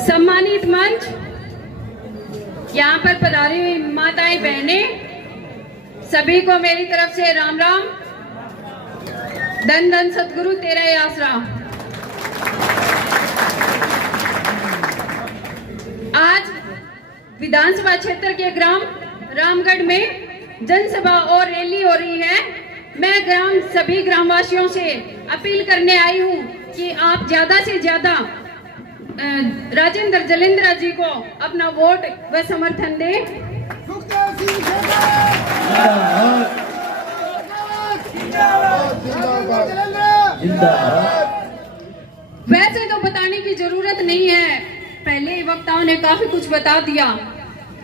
सम्मानित मंच, यहाँ पर पधारी हुई माताएं बहनें, सभी को मेरी तरफ से राम राम। धन धन सतगुरु तेरा ही आसरा। आज विधानसभा क्षेत्र के ग्राम रामगढ़ में जनसभा और रैली हो रही है। मैं सभी ग्रामवासियों से अपील करने आई हूँ कि आप ज्यादा से ज्यादा राजेंद्र जलेंद्रा जी को अपना वोट व समर्थन दें। वैसे तो बताने की जरूरत नहीं है, पहले ही वक्ताओं ने काफी कुछ बता दिया,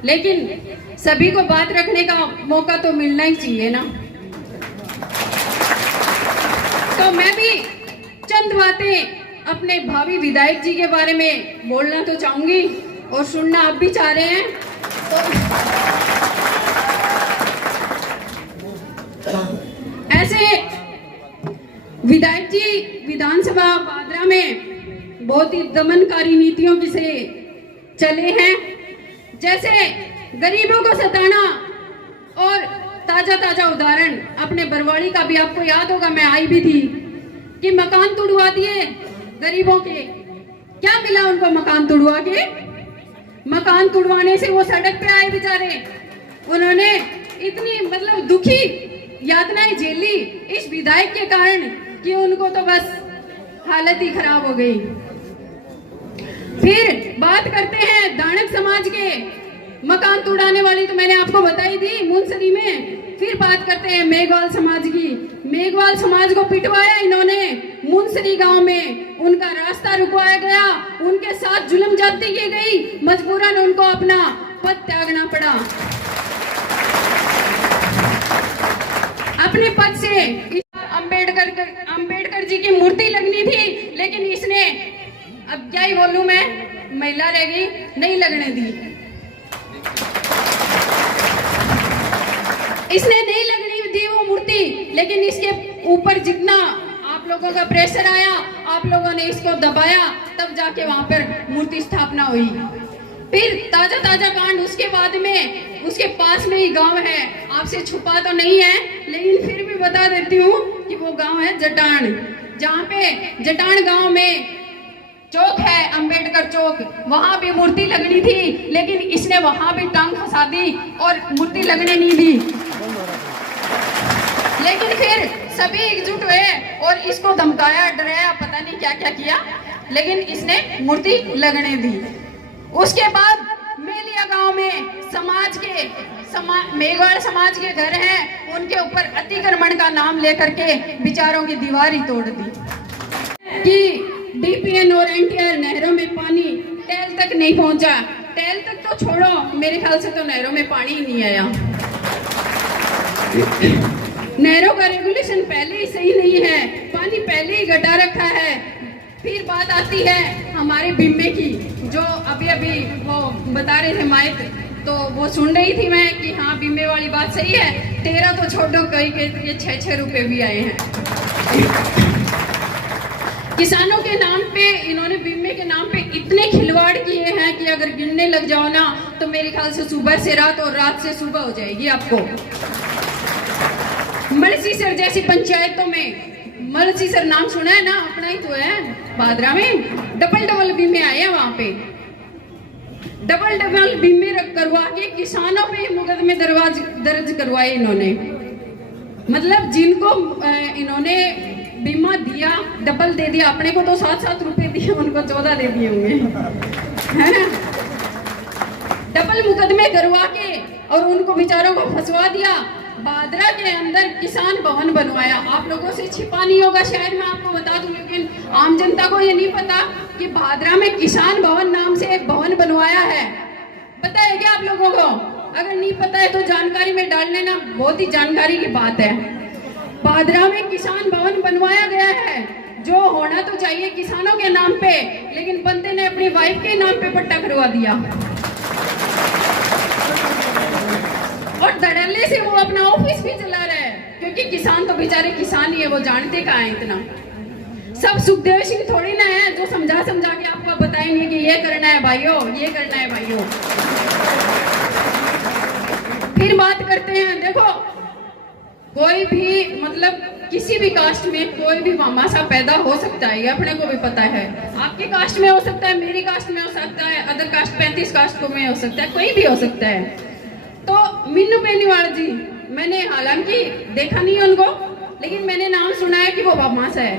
लेकिन सभी को बात रखने का मौका तो मिलना ही चाहिए ना। तो मैं भी चंद बातें अपने भावी विधायक जी के बारे में बोलना तो चाहूंगी और सुनना आप भी चाह रहे हैं। तो ऐसे विधायक जी विधानसभा बादरा में बहुत ही दमनकारी नीतियों की से चले हैं, जैसे गरीबों को सताना। और ताजा ताजा उदाहरण अपने बरवाड़ी का भी आपको याद होगा, मैं आई भी थी कि मकान तुड़वा दिए गरीबों के। क्या मिला उनको मकान तुड़वा के? मकान तुड़वाने से वो सड़क पे आए बेचारे। उन्होंने इतनी दुखी यातनाएं झेली इस विधायक के कारण कि उनको तो बस हालत ही खराब हो गई। फिर बात करते हैं दानक समाज के मकान तुड़ाने वाली, तो मैंने आपको बताई थी मुंसरी में। फिर बात करते हैं मेघवाल समाज की। मेघवाल समाज को पिटवाया इन्होंने मुंसरी गांव में, उनका रास्ता रुकवाया गया, उनके साथ जुल्म ज्यादती की गई, मजबूरन उनको अपना पद त्यागना पड़ा। अपने पद से अंबेडकर जी की मूर्ति लगनी थी, लेकिन इसने, अब क्या ही बोलूं मैं, महिला रह गई, नहीं लगने दी। इसने नहीं लगनी दी वो मूर्ति, लेकिन इसके ऊपर जितना आप लोगों का प्रेशर आया, आप लोगों ने इसको दबाया, तब जाके वहां पर मूर्ति स्थापना हुई। फिर ताजा ताजा कांड उसके बाद में, उसके पास में ही गांव है, आपसे छुपा तो नहीं है, लेकिन फिर भी बता देती हूँ कि वो गांव है जटान, जहाँ पे जटान गांव में चौक है अंबेडकर चौक, वहां भी मूर्ति लगनी थी, लेकिन इसने वहां भी टांग फंसा दी और मूर्ति लगने नहीं दी। लेकिन फिर सभी एकजुट हुए और इसको धमकाया, डराया, पता नहीं क्या क्या किया, लेकिन इसने मूर्ति लगने दी। उसके बाद मेलिया गांव में मेघवाल समाज के घर हैं, उनके ऊपर अतिक्रमण का नाम लेकर के बिचारों की दीवार ही तोड़ दी कि डीपीएन और एनटीआर नहरों में पानी टैल तक नहीं पहुंचा। टैल तक तो छोड़ो, मेरे ख्याल से तो नहरों में पानी ही नहीं आया। नहरों का रेगुलेशन पहले ही सही नहीं है, पानी पहले ही घटा रखा है। फिर बात आती है हमारे बीमे की, जो अभी अभी वो बता रहे थे माइक, तो वो सुन रही थी मैं कि हाँ बीमे वाली बात सही है। 13 तो छोड़ो, कई के 6-6 रुपए भी आए हैं। किसानों के नाम पे, इन्होंने बीमे के नाम पे इतने खिलवाड़ किए हैं कि अगर गिनने लग जाओ ना, तो मेरे ख्याल से सुबह से रात और रात से सुबह हो जाएगी आपको। मलसीसर जैसी पंचायतों में, मलसीसर नाम सुना है ना, अपना ही तो है बादरा में, डबल बीमे आए हैं वहां पे। डबल बीमे करवा के किसानों पे मुकदमे दर्ज करवाए इन्होंने। जिनको इन्होंने बीमा दिया, डबल दे दिया। अपने को तो 7-7 रुपए दिए, उनको 14 दे दिए होंगे, है ना। डबल मुकदमे करवा के और उनको बेचारों को फंसवा दिया। बादरा के अंदर किसान भवन बनवाया। आप लोगों से छिपा नहीं होगा, शायद मैं आपको बता दूं, लेकिन आम जनता को ये नहीं पता कि बादरा में किसान भवन नाम से एक भवन बनवाया है। पता है क्या आप लोगों को? अगर नहीं पता है तो जानकारी में डाल लेना, बहुत ही जानकारी की बात है। बादरा में किसान भवन बनवाया गया है, जो होना तो चाहिए किसानों के नाम पे, लेकिन बंदे ने अपनी वाइफ के नाम पे पट्टा करवा दिया। और धड़ल्ले से वो अपना ऑफिस भी चला रहा है, क्योंकि किसान तो बेचारे किसान ही है, वो जानते कहाँ है इतना। सब सुखदेव सिंह थोड़ी ना है जो समझा के आपको बताएंगे कि ये करना है भाइयों, ये करना है भाइयों। फिर बात करते हैं, देखो कोई भी मतलब किसी भी कास्ट में कोई भी मामासा पैदा हो सकता है, ये अपने को भी पता है। आपकी कास्ट में हो सकता है, मेरी कास्ट में हो सकता है, अदर कास्ट 35 कास्ट को में हो सकता है, कोई भी हो सकता है। तो मीनू बेनीवाल जी, मैंने हालांकि देखा नहीं है उनको, लेकिन मैंने नाम सुना है कि वो मामासा है।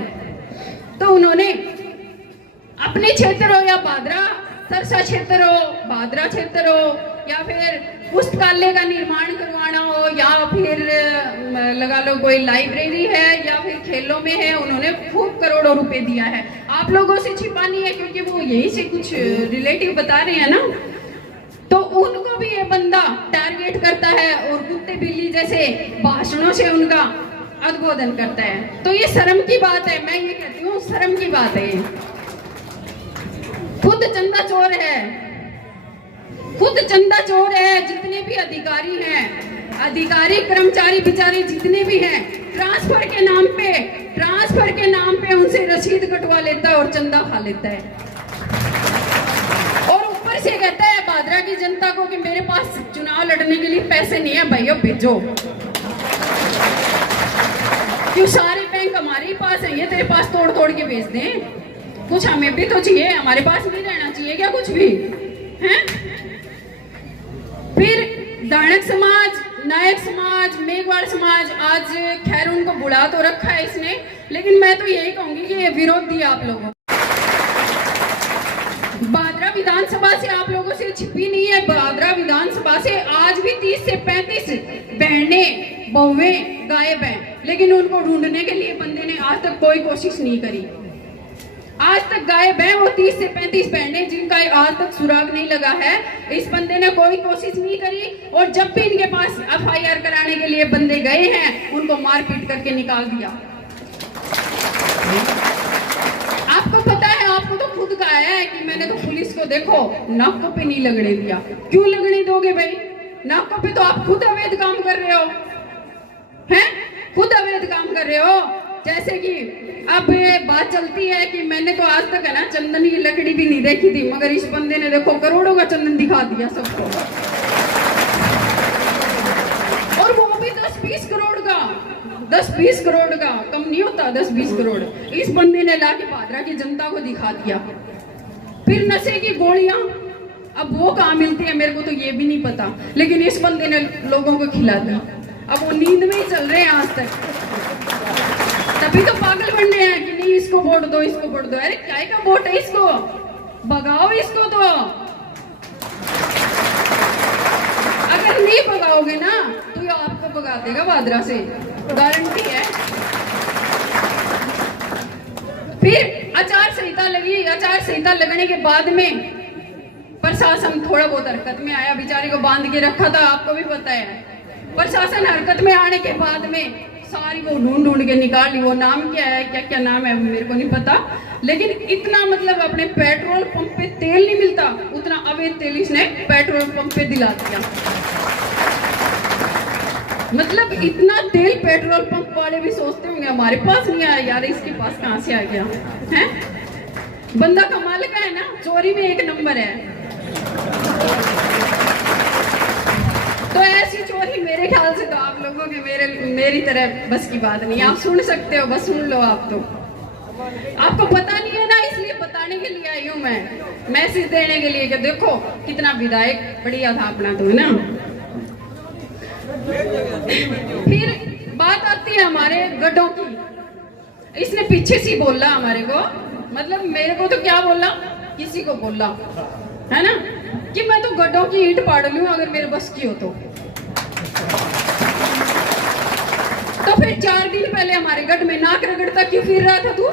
तो उन्होंने अपने क्षेत्र हो या बादरा सरसा क्षेत्र हो, बादरा क्षेत्र हो, या फिर पुस्तकालय का निर्माण करवाना हो, या फिर लगा लो कोई लाइब्रेरी है, या फिर खेलों में है, उन्होंने खूब करोड़ों रुपए दिया है। आप लोगों से छिपा नहीं है, क्योंकि वो यही से कुछ रिलेटिव बता रहे हैं ना। तो उनको भी ये बंदा टारगेट करता है और कुत्ते बिल्ली जैसे भाषणों से उनका उद्बोधन करता है। तो ये शर्म की बात है, मैं ये कहती हूँ शर्म की बात है। खुद चंदा चोर है, खुद चंदा चोर है। जितने भी अधिकारी हैं, अधिकारी कर्मचारी बेचारे जितने भी हैं, ट्रांसफर के नाम पे उनसे रसीद कटवा लेता है और चंदा खा लेता है। और ऊपर से कहता है बादरा की जनता को कि मेरे पास चुनाव लड़ने के लिए पैसे नहीं है, भाइयों भेजो। क्यों सारे बैंक हमारे ही पास है, ये तेरे पास तोड़ तोड़ के भेज दें? कुछ हमें भी तो चाहिए, हमारे पास नहीं रहना चाहिए क्या कुछ भी हैं? फिर दानक समाज, नायक समाज, मेघवाल समाज, आज खैर उनको बुला तो रखा है इसने, लेकिन मैं तो यही कहूंगी कि ये विरोधी आप लोगों। बादरा विधानसभा से आप लोगों से छिपी नहीं है, बादरा विधानसभा से आज भी 30 से 35 बहनें बहुएं गायब हैं, लेकिन उनको ढूंढने के लिए बंदे ने आज तक कोई कोशिश नहीं करी। आज तक गायब है वो 30 से 35 बहनें, जिनका आज तक सुराग नहीं लगा है। इस बंदे ने कोई कोशिश नहीं करी, और जब भी इनके पास FIR कराने के लिए बंदे गए हैं, उनको मार पीट करके निकाल दिया। आपको पता है, आपको तो खुद कहा है कि मैंने तो पुलिस को देखो नाकों पे नहीं लगने दिया। क्यों लगने दोगे भाई? नाकों पे तो आप खुद अवैध काम कर रहे हो, हैं? खुद अवैध काम कर रहे हो। जैसे कि अब बात चलती है कि मैंने तो आज तक है ना चंदन की लकड़ी भी नहीं देखी थी, मगर इस बंदे ने देखो करोड़ों का चंदन दिखा दिया सबको, और वो भी 10-20 करोड़ का, 10-20 करोड़ का, कम नहीं होता 10-20 करोड़ इस बंदे ने लाके बादरा की जनता को दिखा दिया। फिर नशे की गोलियां, अब वो कहाँ मिलती है मेरे को तो ये भी नहीं पता, लेकिन इस बंदे ने लोगों को खिला दी। अब वो नींद में ही चल रहे हैं आज तक, तभी तो पागल बन रहे हैं कि नहीं इसको वोट दो, इसको वोट दो। अरे क्या का वोट है, इसको भगाओ, इसको तो अगर नहीं भगाओगे ना तो ये आपको भगा देगा बादरा से, गारंटी है। फिर आचार संहिता लगी, आचार संहिता लगने के बाद में प्रशासन थोड़ा बहुत हरकत में आया, बेचारी को बांध के रखा था, आपको भी पता है। प्रशासन हरकत में आने के बाद में सारी वो ढूंढ के निकाल ली। वो नाम क्या है, क्या क्या नाम है मेरे को नहीं पता, लेकिन इतना मतलब अपने पेट्रोल पंप पे तेल नहीं मिलता, उतना अवैध तेल इसने पेट्रोल पंप पे दिला दिया। मतलब इतना तेल पेट्रोल पंप वाले भी सोचते होंगे हमारे पास नहीं आया यार, इसके पास कहां से आ गया है? बंदा कमाल का है ना, चोरी में एक नंबर है। तो ऐसी चोरी मेरे ख्याल से तो आप लोगों के मेरी तरह बस की बात नहीं। आप सुन सकते हो, बस सुन लो। आप तो आपको पता नहीं है ना, इसलिए बताने के लिए आई हूँ मैं, मैसेज देने के लिए कि देखो कितना विधायक बढ़िया था अपना, तो है ना। फिर बात आती है हमारे गड्ढों की। इसने पीछे से बोला हमारे को, मतलब मेरे को तो क्या बोला, किसी को बोला है ना कि मैं तो गड्ढों की ईंट पाड़ लूं अगर मेरे बस की हो तो फिर 4 दिन पहले हमारे गढ़ में नाक रगड़ता क्यों फिर रहा था तू?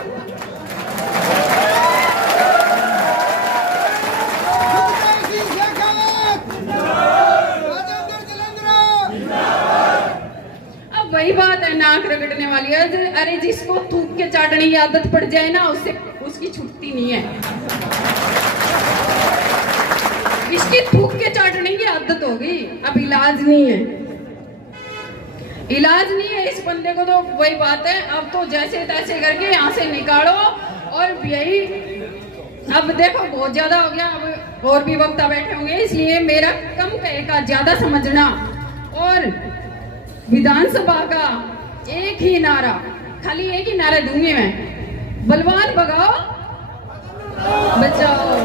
अब वही बात है नाक रगड़ने वाली है। अरे जिसको थूक के चाटने की आदत पड़ जाए ना, उससे उसकी छुट्टी नहीं है। इसकी थूक के चाटने की आदत होगी, अब इलाज नहीं है, इलाज नहीं है इस बंदे को। तो वही बात है, अब तो जैसे तैसे करके यहाँ से निकालो और यही अब देखो बहुत ज्यादा हो गया, अब और भी वक्ता बैठे होंगे, इसलिए मेरा कम कहे का ज्यादा समझना। और विधानसभा का एक ही नारा, खाली एक ही नारा दूंगी मैं, बलवान भगाओ बचाओ,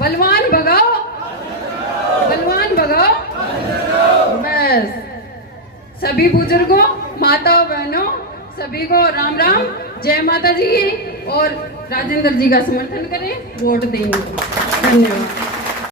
बलवान भगाओ, बलवान भगाओ। बस सभी बुजुर्गों, माताओं, बहनों, सभी को राम राम, जय माता जी की। और राजेंद्र जी का समर्थन करें, वोट देंगे। धन्यवाद।